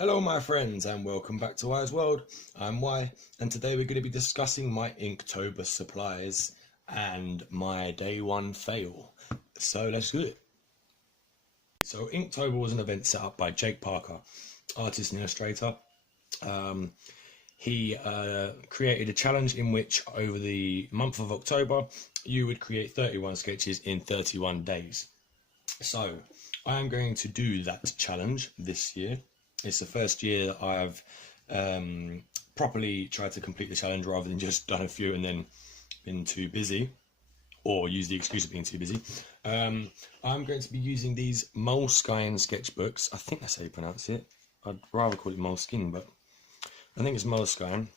Hello my friends and welcome back to Y's World. I'm Y and today we're going to be discussing my Inktober supplies and my day one fail. So let's do it. So Inktober was an event set up by Jake Parker, artist and illustrator. He created a challenge in which over the month of October you would create 31 sketches in 31 days. So I am going to do that challenge this year. It's the first year that I've properly tried to complete the challenge rather than just done a few and then been too busy or use the excuse of being too busy. I'm going to be using these Moleskine sketchbooks. I think that's how you pronounce it. I'd rather call it Moleskine, but I think it's Moleskine.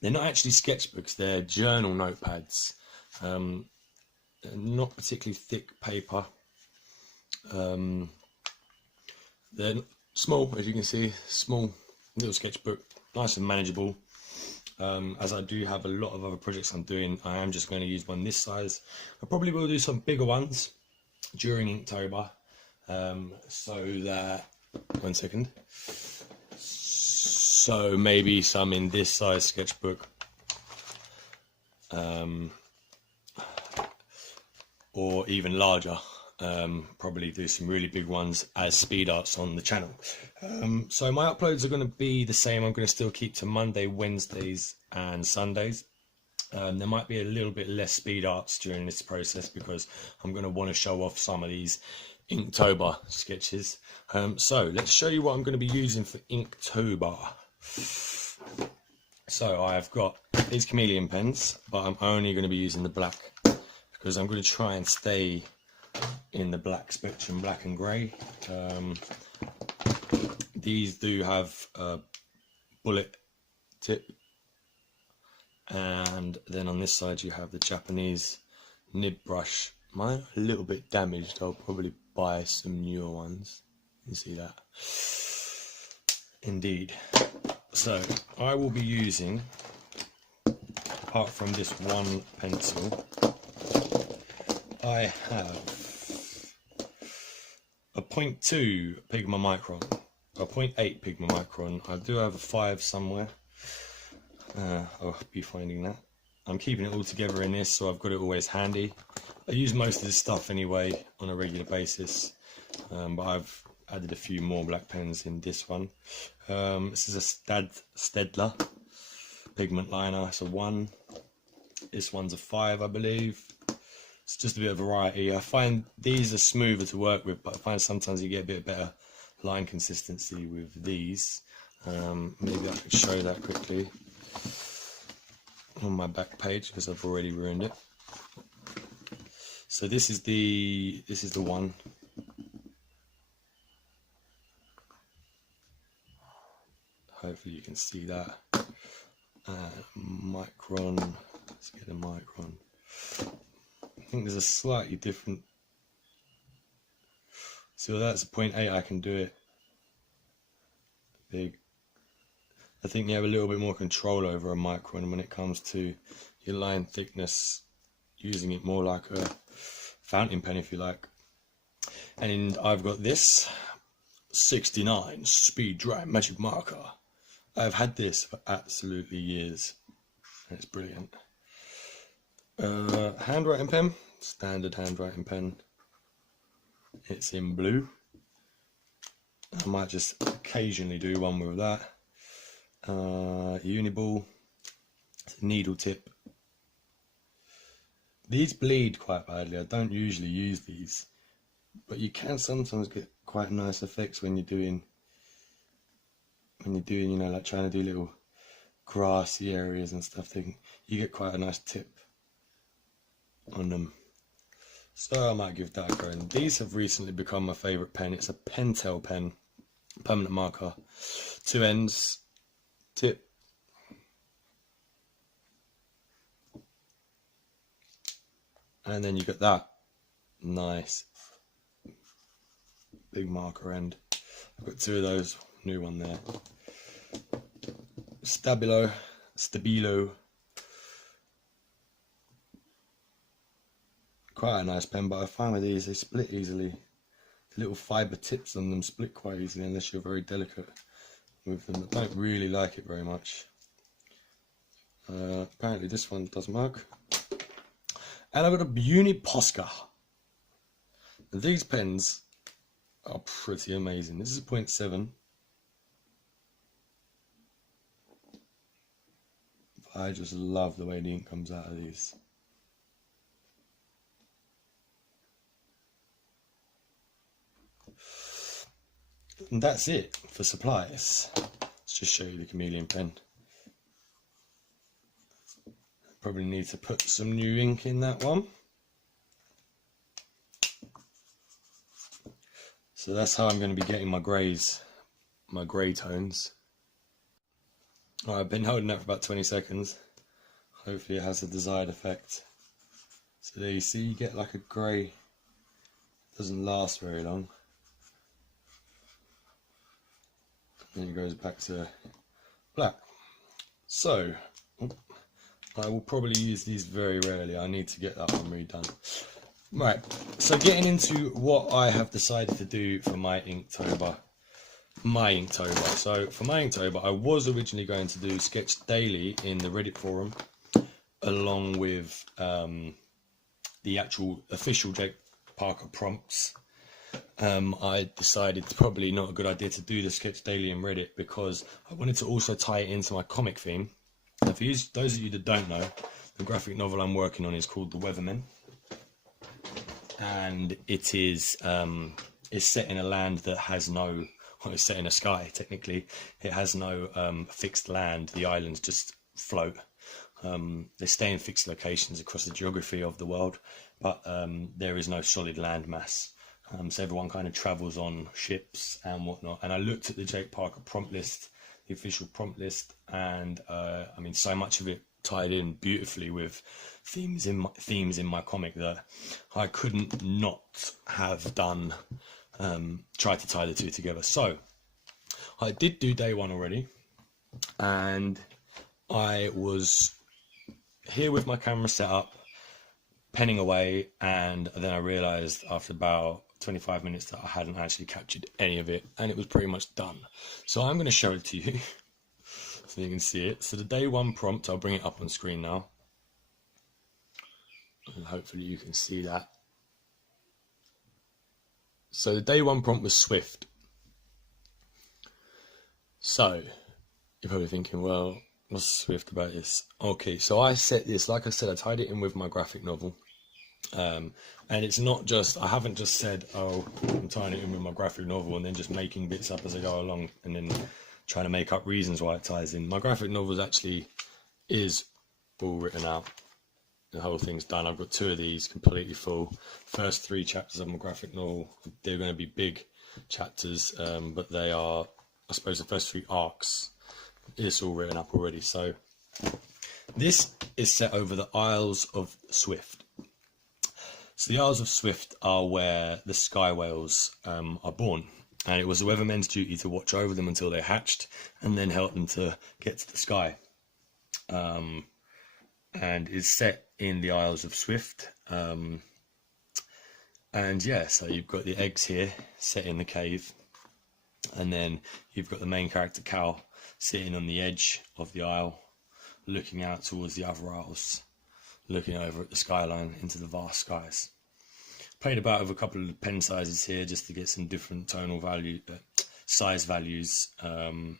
They're not actually sketchbooks, they're journal notepads. Not particularly thick paper. They're small, as you can see, small little sketchbook, nice and manageable. As I do have a lot of other projects I'm doing, I am just going to use one this size. I probably will do some bigger ones during Inktober, so maybe some in this size sketchbook, or even larger. Probably do some really big ones as speed arts on the channel. So my uploads are going to be the same. I'm going to still keep to Monday, Wednesdays and Sundays. There might be a little bit less speed arts during this process because I'm going to want to show off some of these Inktober sketches. So let's show you what I'm going to be using for Inktober. So I've got these chameleon pens, but I'm only going to be using the black because I'm going to try and stay in the black spectrum, black and grey. These do have a bullet tip, and then on this side you have the Japanese nib brush. Mine are a little bit damaged. I'll probably buy some newer ones. You see that? Indeed. So I will be using, apart from this one pencil, I have a 0.2 Pigma Micron, a 0.8 Pigma Micron. I do have a 5 somewhere. I'll be finding that. I'm keeping it all together in this, so I've got it always handy. I use most of this stuff anyway on a regular basis, but I've added a few more black pens in this one. This is a Staedtler pigment liner. It's a 1. This one's a 5, I believe. It's just a bit of variety. I find these are smoother to work with, but I find sometimes you get a bit better line consistency with these. Maybe I could show that quickly on my back page because I've already ruined it. So this is the one. Hopefully you can see that. Micron. Let's get a micron. I think there's a slightly different. So that's a 0.8. I can do it big. I think you have a little bit more control over a micron when it comes to your line thickness, using it more like a fountain pen if you like. And I've got this 69 speed dry magic marker. I've had this for absolutely years and it's brilliant. Handwriting pen, standard handwriting pen. It's in blue. I might just occasionally do one with that. Uniball, needle tip. These bleed quite badly. I don't usually use these, but you can sometimes get quite nice effects when you're doing, you know, like trying to do little grassy areas and stuff. You get quite a nice tip on them, so I might give that a go. And these have recently become my favourite pen. It's a Pentel pen, permanent marker, 2 ends, tip, and then you get that nice big marker end. I've got 2 of those, new one there. Stabilo. Quite a nice pen, but I find with these they split easily. The little fibre tips on them split quite easily unless you're very delicate. with them that don't really like it very much. Apparently this one doesn't work. And I've got a Uni Posca. These pens are pretty amazing. This is 0.7. I just love the way the ink comes out of these. And that's it for supplies. Let's just show you the chameleon pen. Probably need to put some new ink in that one. So that's how I'm going to be getting my greys, my grey tones. Right, I've been holding that for about 20 seconds. Hopefully it has the desired effect. So there you see, you get like a grey. Doesn't last very long. Then it goes back to black. So I will probably use these very rarely. I need to get that one redone. Right, so getting into what I have decided to do for my Inktober. So for my Inktober, I was originally going to do Sketch Daily in the Reddit forum, along with the actual official Jake Parker prompts. I decided it's probably not a good idea to do the Sketch Daily in Reddit because I wanted to also tie it into my comic theme. Now, for those of you that don't know, the graphic novel I'm working on is called The Weathermen, and it is set in a land that has no, well, it's set in a sky technically. It has no fixed land. The islands just float. They stay in fixed locations across the geography of the world, but there is no solid land mass. So everyone kind of travels on ships and whatnot. And I looked at the Jake Parker prompt list, the official prompt list, and I mean, so much of it tied in beautifully with themes in my comic that I couldn't not have done, try to tie the two together. So I did do day one already, and I was here with my camera set up, penning away, and then I realized after about 25 minutes that I hadn't actually captured any of it, and it was pretty much done. So I'm going to show it to you so you can see it. So the day one prompt, I'll bring it up on screen now, and hopefully you can see that. So the day one prompt was Swift. So you're probably thinking, well, what's Swift about this? Okay, so I set this, like I said, I tied it in with my graphic novel. And it's not just, I haven't just said, oh, I'm tying it in with my graphic novel and then just making bits up as I go along and then trying to make up reasons why it ties in. My graphic novel actually is all written out. The whole thing's done. I've got 2 of these completely full. First 3 chapters of my graphic novel, they're going to be big chapters, but they are, I suppose, the first 3 arcs. It's all written up already. So this is set over the Isles of Swift. So the Isles of Swift are where the sky whales are born, and it was the weathermen's duty to watch over them until they hatched and then help them to get to the sky. And is set in the Isles of Swift. And yeah, so you've got the eggs here set in the cave, and then you've got the main character Cal sitting on the edge of the isle, looking out towards the other isles, looking over at the skyline into the vast skies. Played about with a couple of pen sizes here just to get some different tonal value, size values in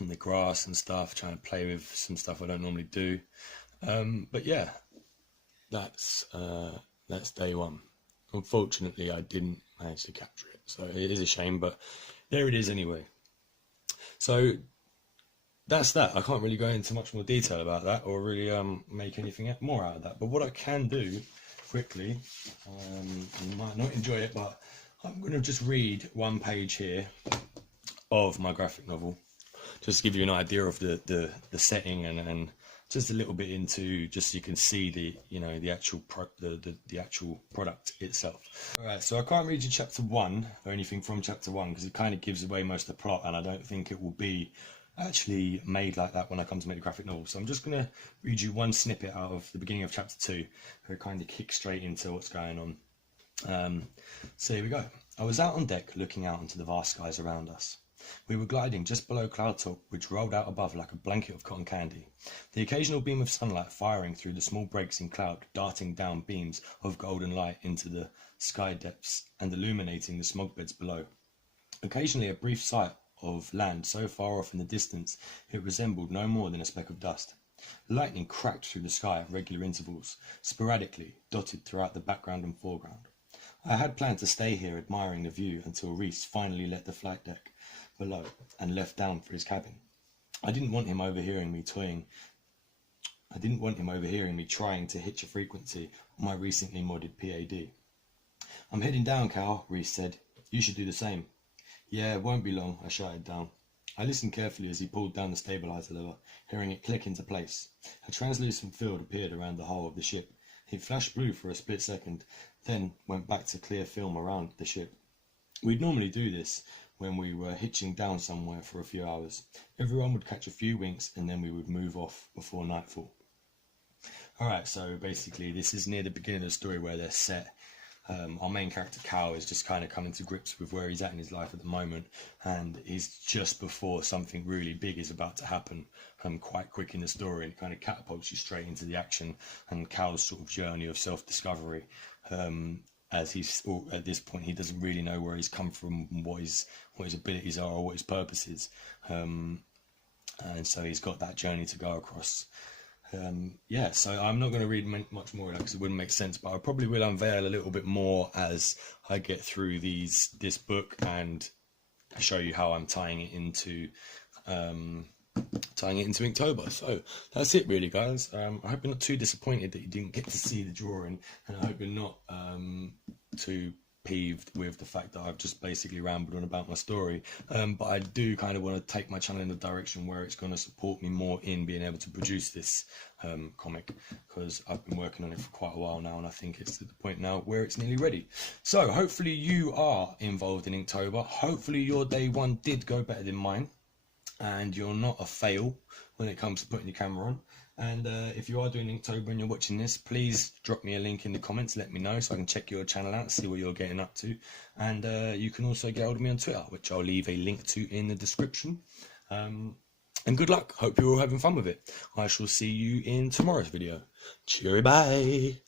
the grass and stuff, trying to play with some stuff I don't normally do. But yeah, that's day one. Unfortunately, I didn't manage to capture it, so it is a shame, but there it is anyway. So that's that. I can't really go into much more detail about that or really make anything more out of that. But what I can do quickly, you might not enjoy it, but I'm going to just read one page here of my graphic novel, just to give you an idea of the setting and just a little bit into, just so you can see the, you know, the actual the actual product itself. All right, so I can't read you chapter 1 or anything from chapter 1 because it kind of gives away most of the plot, and I don't think it will be actually made like that when I come to make the graphic novel. So I'm just going to read you one snippet out of the beginning of chapter 2, where it kind of kicks straight into what's going on. So here we go. I was out on deck looking out into the vast skies around us. We were gliding just below cloud top, which rolled out above like a blanket of cotton candy. The occasional beam of sunlight firing through the small breaks in cloud, darting down beams of golden light into the sky depths and illuminating the smog beds below. Occasionally a brief sight of land so far off in the distance it resembled no more than a speck of dust. Lightning cracked through the sky at regular intervals, sporadically dotted throughout the background and foreground. I had planned to stay here admiring the view until Reese finally left the flight deck below and left down for his cabin. I didn't want him overhearing me trying to hitch a frequency on my recently modded PAD. "I'm heading down, Cal," Reese said. "You should do the same." "Yeah, it won't be long," I shouted down. I listened carefully as he pulled down the stabilizer lever, hearing it click into place. A translucent field appeared around the hull of the ship. It flashed blue for a split second, then went back to clear film around the ship. We'd normally do this when we were hitching down somewhere for a few hours. Everyone would catch a few winks and then we would move off before nightfall. Alright, so basically this is near the beginning of the story where they're set. Our main character Cal is just kind of coming to grips with where he's at in his life at the moment, and he's just before something really big is about to happen, quite quick in the story, and it kind of catapults you straight into the action and Cal's sort of journey of self-discovery, as he's at this point he doesn't really know where he's come from, what his abilities are or what his purpose is, and so he's got that journey to go across. So I'm not going to read much more because it wouldn't make sense, but I probably will unveil a little bit more as I get through this book and show you how I'm tying it into Inktober. So that's it really, guys. I hope you're not too disappointed that you didn't get to see the drawing, and I hope you're not too peeved with the fact that I've just basically rambled on about my story, but I do kind of want to take my channel in the direction where it's going to support me more in being able to produce this comic, because I've been working on it for quite a while now and I think it's at the point now where it's nearly ready. So hopefully you are involved in Inktober. Hopefully your day one did go better than mine and you're not a fail when it comes to putting your camera on. And if you are doing Inktober and you're watching this, please drop me a link in the comments, let me know so I can check your channel out, see what you're getting up to. And you can also get hold of me on Twitter, which I'll leave a link to in the description. And good luck. Hope you're all having fun with it. I shall see you in tomorrow's video. Cheerio, bye.